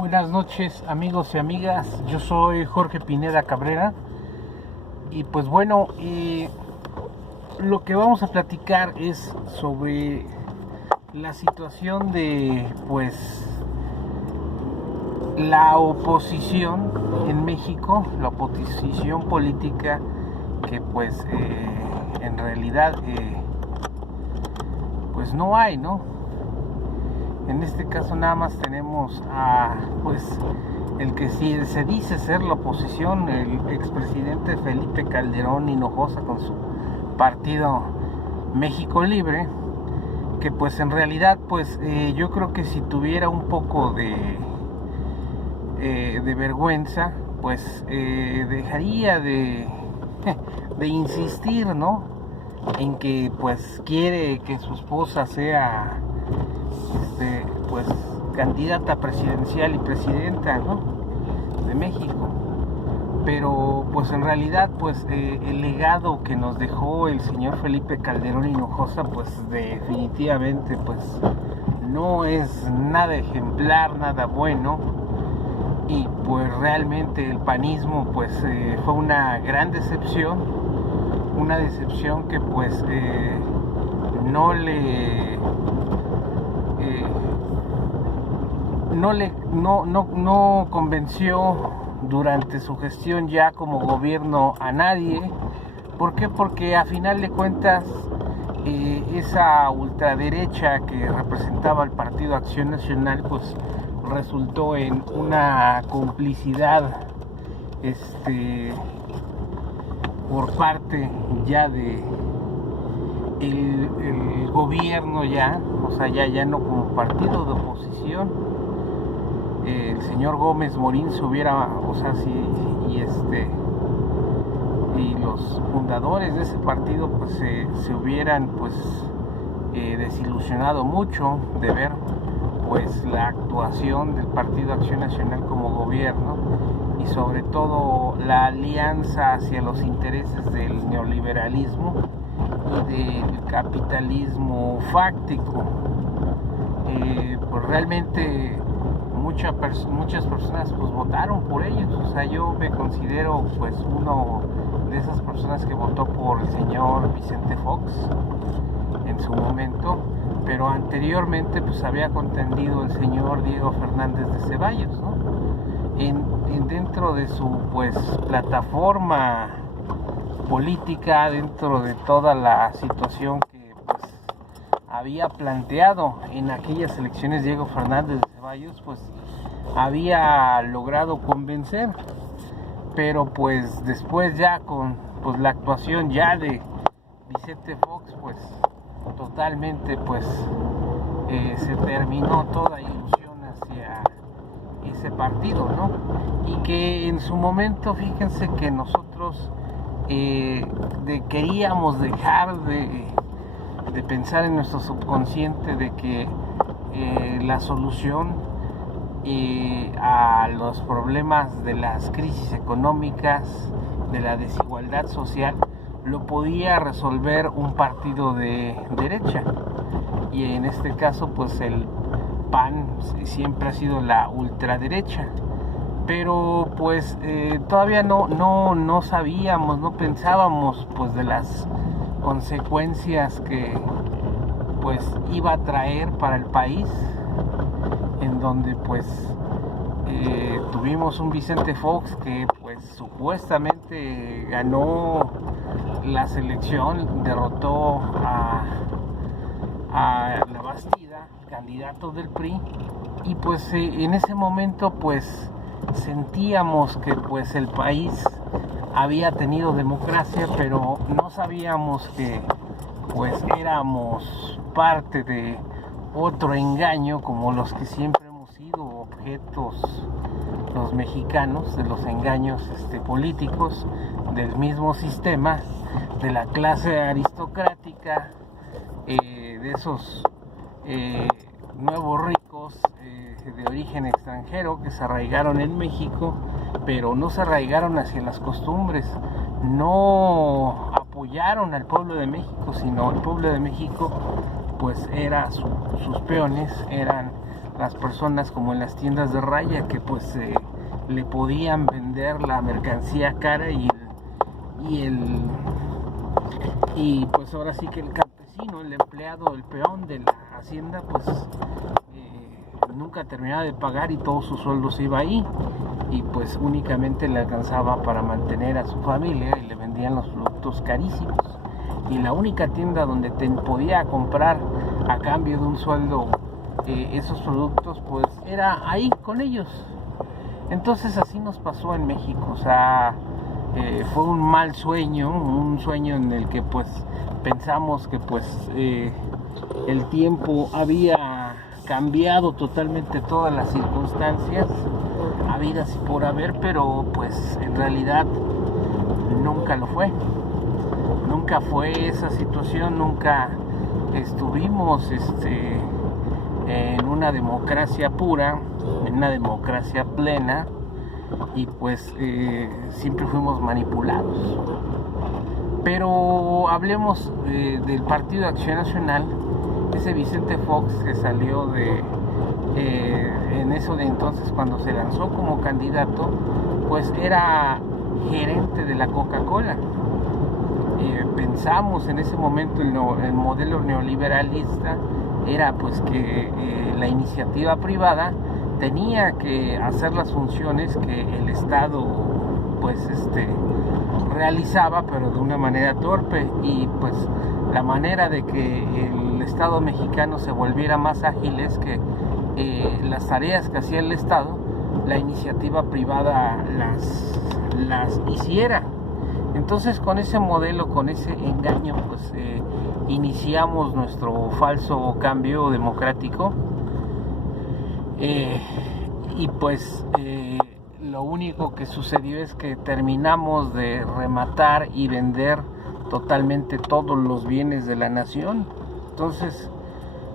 Buenas noches, amigos y amigas. Yo soy Jorge Pineda Cabrera y pues bueno, lo que vamos a platicar es sobre la situación de pues la oposición en México, la oposición política que pues en realidad pues no hay, ¿no? En este caso nada más tenemos a pues el que sí se dice ser la oposición, el expresidente Felipe Calderón Hinojosa con su partido México Libre, que pues en realidad pues yo creo que si tuviera un poco de vergüenza pues dejaría de insistir, ¿no? En que pues quiere que su esposa sea pues candidata presidencial y presidenta, ¿no? De México. Pero pues en realidad pues el legado que nos dejó el señor Felipe Calderón Hinojosa pues definitivamente pues no es nada ejemplar, nada bueno, y pues realmente el panismo pues fue una gran decepción, una decepción que pues no convenció durante su gestión ya como gobierno a nadie. ¿Por qué? Porque a final de cuentas esa ultraderecha que representaba el Partido Acción Nacional pues resultó en una complicidad por parte ya de el gobierno, ya, o sea, ya no como partido de oposición. El señor Gómez Morín se hubiera, o sea, y los fundadores de ese partido pues se hubieran pues desilusionado mucho de ver pues la actuación del Partido Acción Nacional como gobierno, y sobre todo la alianza hacia los intereses del neoliberalismo y del capitalismo fáctico. Pues realmente muchas personas pues votaron por ellos. O sea, yo me considero pues uno de esas personas que votó por el señor Vicente Fox en su momento, pero anteriormente pues había contendido el señor Diego Fernández de Ceballos, ¿no? Dentro de su pues plataforma política, dentro de toda la situación que pues había planteado en aquellas elecciones Diego Fernández de Ceballos, pues había logrado convencer, pero pues después ya con pues la actuación ya de Vicente Fox pues totalmente pues se terminó toda ilusión hacia ese partido, ¿no? Y que en su momento, fíjense que nosotros queríamos dejar de pensar en nuestro subconsciente de que la solución a los problemas de las crisis económicas, de la desigualdad social, lo podía resolver un partido de derecha, y en este caso pues el PAN siempre ha sido la ultraderecha, pero pues todavía no sabíamos, no pensábamos pues de las consecuencias que pues iba a traer para el país, en donde pues tuvimos un Vicente Fox que pues supuestamente ganó la selección, derrotó a La Bastida, candidato del PRI, y pues en ese momento pues sentíamos que pues el país había tenido democracia, pero no sabíamos que pues éramos parte de otro engaño, como los que siempre hemos sido objetos los mexicanos, de los engaños políticos del mismo sistema, de la clase aristocrática, de esos nuevos ricos de origen extranjero que se arraigaron en México, pero no se arraigaron hacia las costumbres, no apoyaron al pueblo de México, sino el pueblo de México pues sus peones eran las personas como en las tiendas de raya que pues le podían vender la mercancía cara y pues ahora sí que el campesino, el empleado, el peón de la hacienda pues nunca terminaba de pagar y todo su sueldo se iba ahí y pues únicamente le alcanzaba para mantener a su familia y le vendían los productos carísimos y la única tienda donde podía comprar a cambio de un sueldo esos productos pues era ahí con ellos. Entonces así nos pasó en México, o sea, fue un mal sueño, un sueño en el que pues pensamos que pues el tiempo había cambiado totalmente todas las circunstancias habidas y por haber, pero pues en realidad nunca lo fue. Nunca fue esa situación, nunca estuvimos en una democracia pura, en una democracia plena y pues siempre fuimos manipulados. Pero hablemos del Partido de Acción Nacional, ese Vicente Fox que salió en eso de entonces cuando se lanzó como candidato, pues era gerente de la Coca-Cola. Pensamos en ese momento el modelo neoliberalista era pues que la iniciativa privada tenía que hacer las funciones que el Estado pues realizaba, pero de una manera torpe, y pues la manera de que el Estado mexicano se volviera más ágil es que las tareas que hacía el Estado, la iniciativa privada las hiciera. Entonces con ese modelo, con ese engaño, pues iniciamos nuestro falso cambio democrático y pues lo único que sucedió es que terminamos de rematar y vender totalmente todos los bienes de la nación. Entonces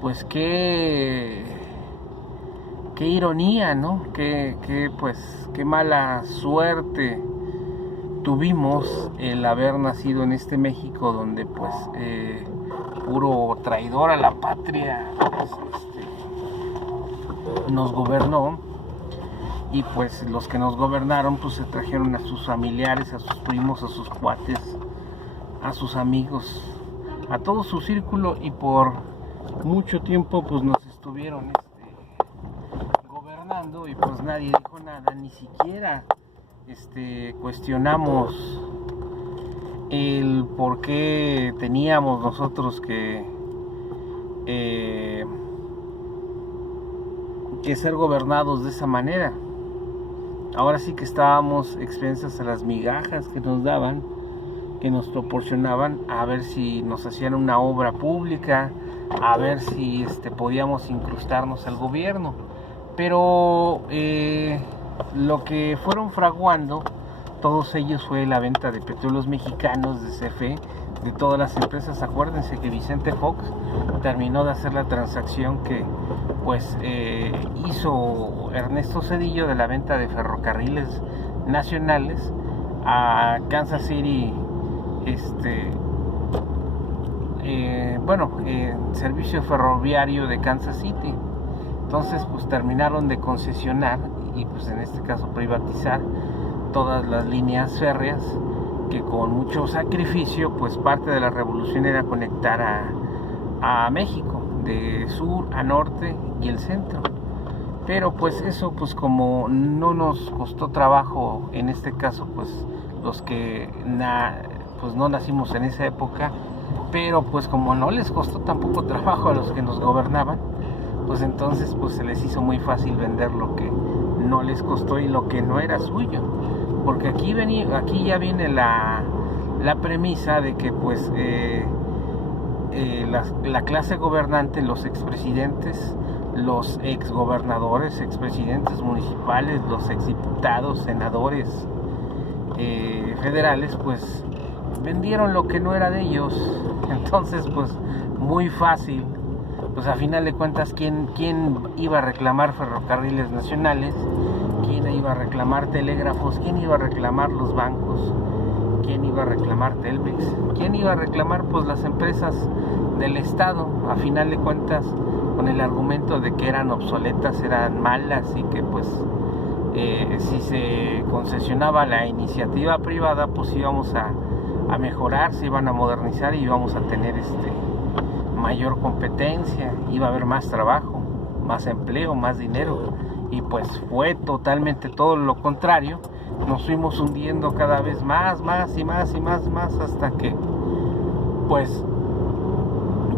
pues qué ironía, ¿no? Qué mala suerte tuvimos el haber nacido en este México donde pues puro traidor a la patria pues, nos gobernó, y pues los que nos gobernaron pues se trajeron a sus familiares, a sus primos, a sus cuates, a sus amigos, a todo su círculo, y por mucho tiempo pues nos estuvieron gobernando y pues nadie dijo nada, ni siquiera cuestionamos el por qué teníamos nosotros que ser gobernados de esa manera. Ahora sí que estábamos expensas a las migajas que nos daban, que nos proporcionaban, a ver si nos hacían una obra pública, a ver si podíamos incrustarnos al gobierno. Pero lo que fueron fraguando todos ellos fue la venta de petróleos mexicanos, de CFE, de todas las empresas. Acuérdense que Vicente Fox terminó de hacer la transacción que pues hizo Ernesto Zedillo de la venta de ferrocarriles nacionales a Kansas City, servicio ferroviario de Kansas City. Entonces pues terminaron de concesionar y pues en este caso privatizar todas las líneas férreas, que con mucho sacrificio pues parte de la revolución era conectar a México de sur a norte y el centro. Pero pues eso pues como no nos costó trabajo, en este caso pues los que pues no nacimos en esa época, pero pues como no les costó tampoco trabajo a los que nos gobernaban, pues entonces pues se les hizo muy fácil vender lo que no les costó y lo que no era suyo, porque aquí ya viene la premisa de que pues la clase gobernante, los expresidentes, los exgobernadores, expresidentes municipales, los exdiputados, senadores federales, pues vendieron lo que no era de ellos. Entonces pues muy fácil, pues a final de cuentas quién iba a reclamar ferrocarriles nacionales, quién iba a reclamar telégrafos, quién iba a reclamar los bancos, quién iba a reclamar Telmex, quién iba a reclamar pues las empresas del Estado. A final de cuentas con el argumento de que eran obsoletas, eran malas y que pues si se concesionaba la iniciativa privada pues íbamos a mejorar, se iban a modernizar y íbamos a tener mayor competencia, iba a haber más trabajo, más empleo, más dinero, y pues fue totalmente todo lo contrario. Nos fuimos hundiendo cada vez más hasta que pues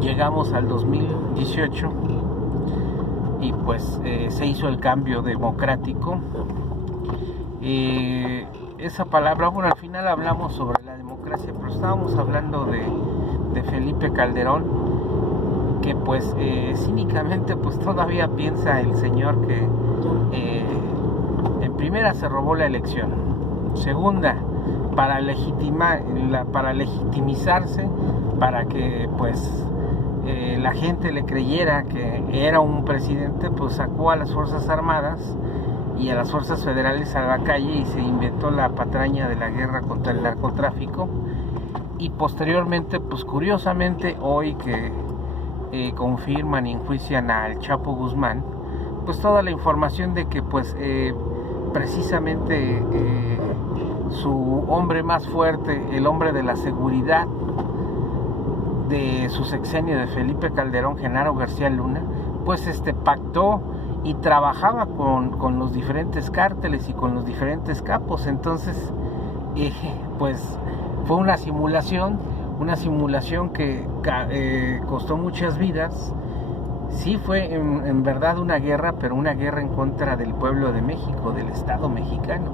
llegamos al 2018 y pues se hizo el cambio democrático. Esa palabra, bueno, al final hablamos sobre la democracia, pero estábamos hablando de Felipe Calderón, que pues cínicamente pues todavía piensa el señor que en primera se robó la elección, segunda para legitimizarse, para que pues la gente le creyera que era un presidente, pues sacó a las Fuerzas Armadas y a las fuerzas federales a la calle y se inventó la patraña de la guerra contra el narcotráfico. Y posteriormente, pues curiosamente, hoy que confirman y enjuician al Chapo Guzmán, pues toda la información de que pues precisamente su hombre más fuerte, el hombre de la seguridad de su sexenio, de Felipe Calderón, Genaro García Luna, pues pactó y trabajaba con los diferentes cárteles y con los diferentes capos. Entonces pues fue una simulación que costó muchas vidas. Sí fue en verdad una guerra, pero una guerra en contra del pueblo de México, del Estado mexicano,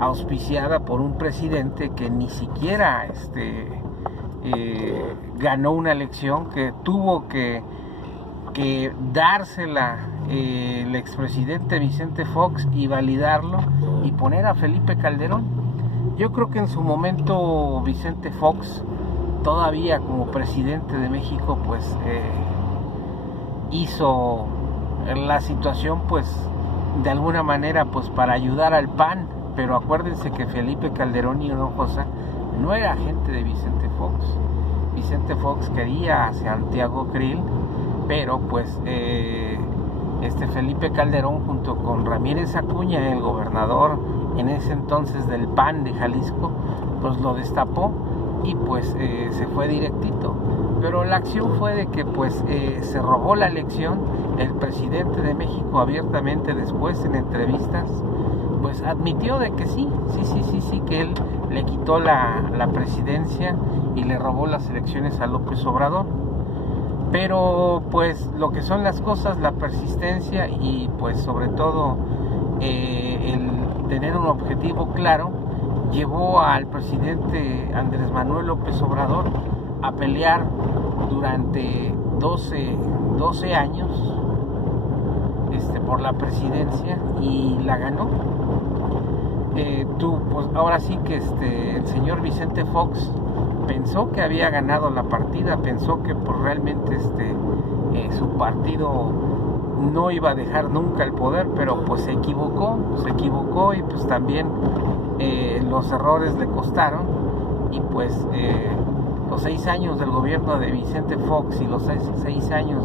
auspiciada por un presidente que ni siquiera ganó una elección, que tuvo que dársela el expresidente Vicente Fox y validarlo y poner a Felipe Calderón. Yo creo que en su momento Vicente Fox, todavía como presidente de México, pues hizo la situación pues de alguna manera pues para ayudar al PAN, pero acuérdense que Felipe Calderón y Hinojosa no era agente de Vicente Fox. Vicente Fox quería a Santiago Krill, pero pues Felipe Calderón junto con Ramírez Acuña, el gobernador en ese entonces del PAN de Jalisco, pues lo destapó y pues se fue directito. Pero la acción fue de que pues se robó la elección. El presidente de México abiertamente después en entrevistas pues admitió de que sí, que él le quitó la presidencia y le robó las elecciones a López Obrador. Pero pues lo que son las cosas, la persistencia y pues sobre todo el tener un objetivo claro, llevó al presidente Andrés Manuel López Obrador a pelear durante 12 años por la presidencia y la ganó. Pues ahora sí que el señor Vicente Fox pensó que había ganado la partida, pensó que pues realmente su partido no iba a dejar nunca el poder, pero pues se equivocó y pues también los errores le costaron. Y pues los 6 años del gobierno de Vicente Fox y los 6 años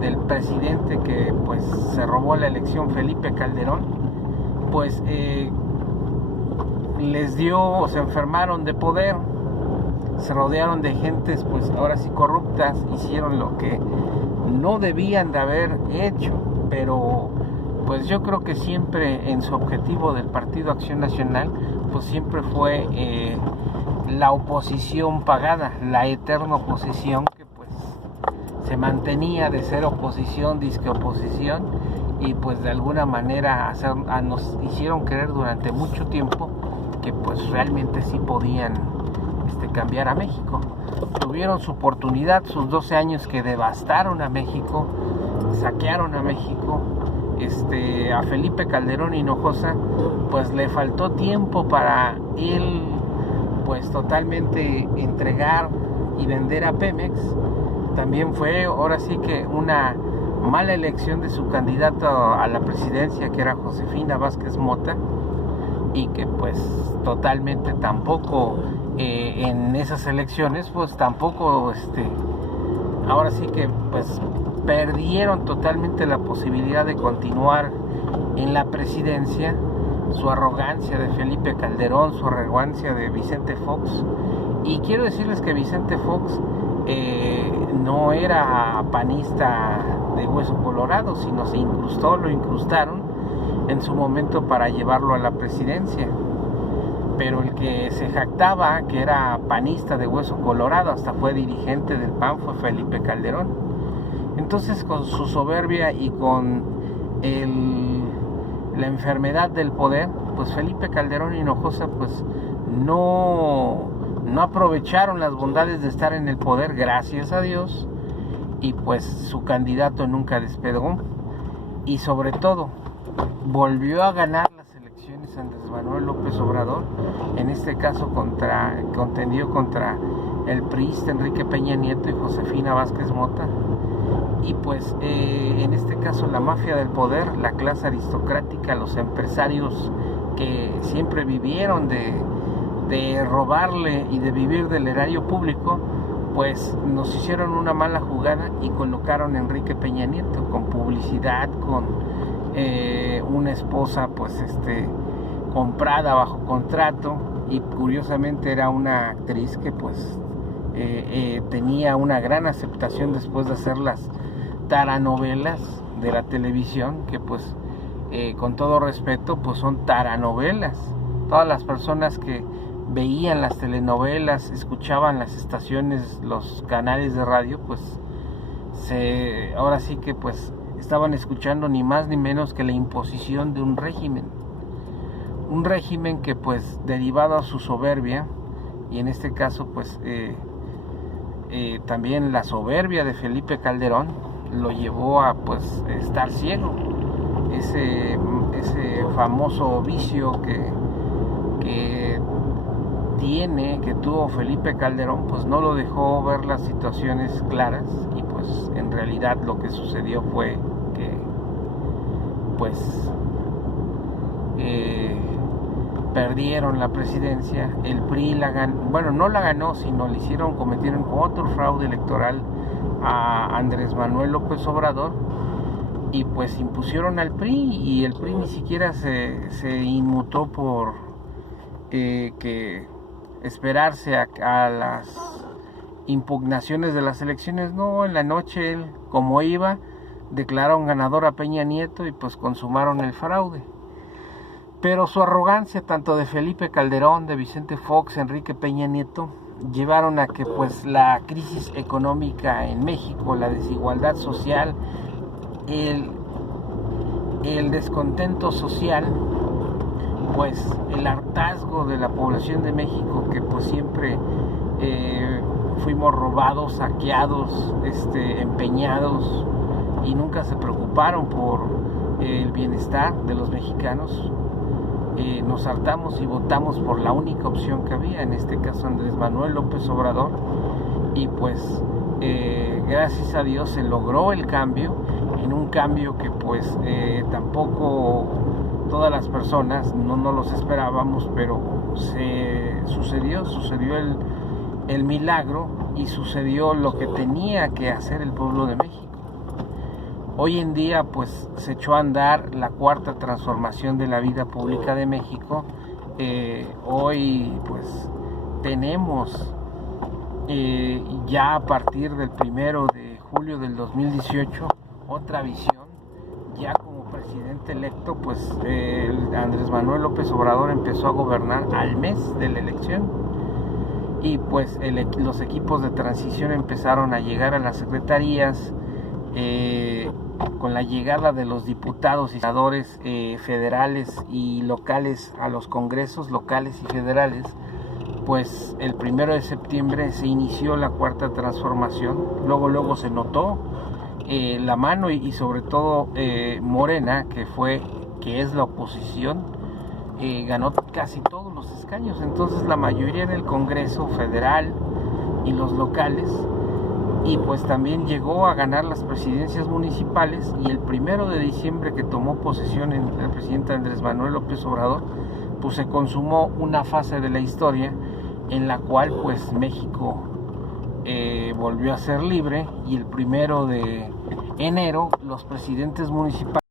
del presidente que pues se robó la elección, Felipe Calderón, pues se enfermaron de poder, se rodearon de gentes pues ahora sí corruptas, hicieron lo que no debían de haber hecho. Pero pues yo creo que siempre en su objetivo del Partido Acción Nacional pues siempre fue la oposición pagada, la eterna oposición que pues se mantenía de ser oposición, disque oposición, y pues de alguna manera nos hicieron creer durante mucho tiempo que pues realmente sí podían cambiar a México. Tuvieron su oportunidad, sus 12 años que devastaron a México, saquearon a México. A Felipe Calderón Hinojosa pues le faltó tiempo para él pues totalmente entregar y vender a Pemex. También fue ahora sí que una mala elección de su candidato a la presidencia, que era Josefina Vázquez Mota, y que pues totalmente tampoco en esas elecciones pues tampoco ahora sí que pues perdieron totalmente la posibilidad de continuar en la presidencia. Su arrogancia de Felipe Calderón, su arrogancia de Vicente Fox. Y quiero decirles que Vicente Fox no era panista de hueso colorado, sino lo incrustaron en su momento para llevarlo a la presidencia. Pero el que se jactaba que era panista de hueso colorado, hasta fue dirigente del PAN, fue Felipe Calderón. Entonces, con su soberbia y con la enfermedad del poder, pues Felipe Calderón y Hinojosa pues no aprovecharon las bondades de estar en el poder, gracias a Dios, y pues su candidato nunca despegó, y sobre todo volvió a ganar las elecciones Andrés Manuel López Obrador, en este caso contendió contra el priista Enrique Peña Nieto y Josefina Vázquez Mota. Y pues en este caso la mafia del poder, la clase aristocrática, los empresarios que siempre vivieron de robarle y de vivir del erario público, pues nos hicieron una mala jugada y colocaron a Enrique Peña Nieto con publicidad, con una esposa pues comprada bajo contrato, y curiosamente era una actriz que pues tenía una gran aceptación después de hacer las taranovelas de la televisión, que pues con todo respeto pues son taranovelas. Todas las personas que veían las telenovelas, escuchaban las estaciones, los canales de radio, pues ahora sí que pues estaban escuchando ni más ni menos que la imposición de un régimen que pues derivado a su soberbia, y en este caso pues también la soberbia de Felipe Calderón lo llevó a pues estar ciego. Ese famoso vicio que tuvo Felipe Calderón pues no lo dejó ver las situaciones claras, y pues en realidad lo que sucedió fue que pues perdieron la presidencia. El PRI no la ganó, sino cometieron otro fraude electoral a Andrés Manuel López Obrador, y pues impusieron al PRI, y el PRI ni siquiera se inmutó por que esperarse a las impugnaciones de las elecciones. No, en la noche él, como iba, declararon ganador a Peña Nieto y pues consumaron el fraude. Pero su arrogancia, tanto de Felipe Calderón, de Vicente Fox, Enrique Peña Nieto, llevaron a que pues la crisis económica en México, la desigualdad social, el descontento social, pues el hartazgo de la población de México, que pues siempre fuimos robados, saqueados, empeñados, y nunca se preocuparon por el bienestar de los mexicanos. Nos hartamos y votamos por la única opción que había, en este caso Andrés Manuel López Obrador, y pues gracias a Dios se logró el cambio, en un cambio que pues tampoco todas las personas no los esperábamos, pero sucedió el milagro, y sucedió lo que tenía que hacer el pueblo de México. Hoy en día pues se echó a andar la cuarta transformación de la vida pública de México. Hoy pues tenemos ya a partir del 1 de julio del 2018 otra visión. Ya como presidente electo pues Andrés Manuel López Obrador empezó a gobernar al mes de la elección, y pues los equipos de transición empezaron a llegar a las secretarías. Con la llegada de los diputados y senadores federales y locales a los congresos locales y federales, pues el 1 de septiembre se inició la cuarta transformación. Luego se notó la mano, y sobre todo Morena, que es la oposición, ganó casi todos los escaños. Entonces la mayoría en el Congreso federal y los locales, y pues también llegó a ganar las presidencias municipales. Y el 1 de diciembre, que tomó posesión el presidente Andrés Manuel López Obrador, pues se consumó una fase de la historia en la cual pues México volvió a ser libre y el 1 de enero los presidentes municipales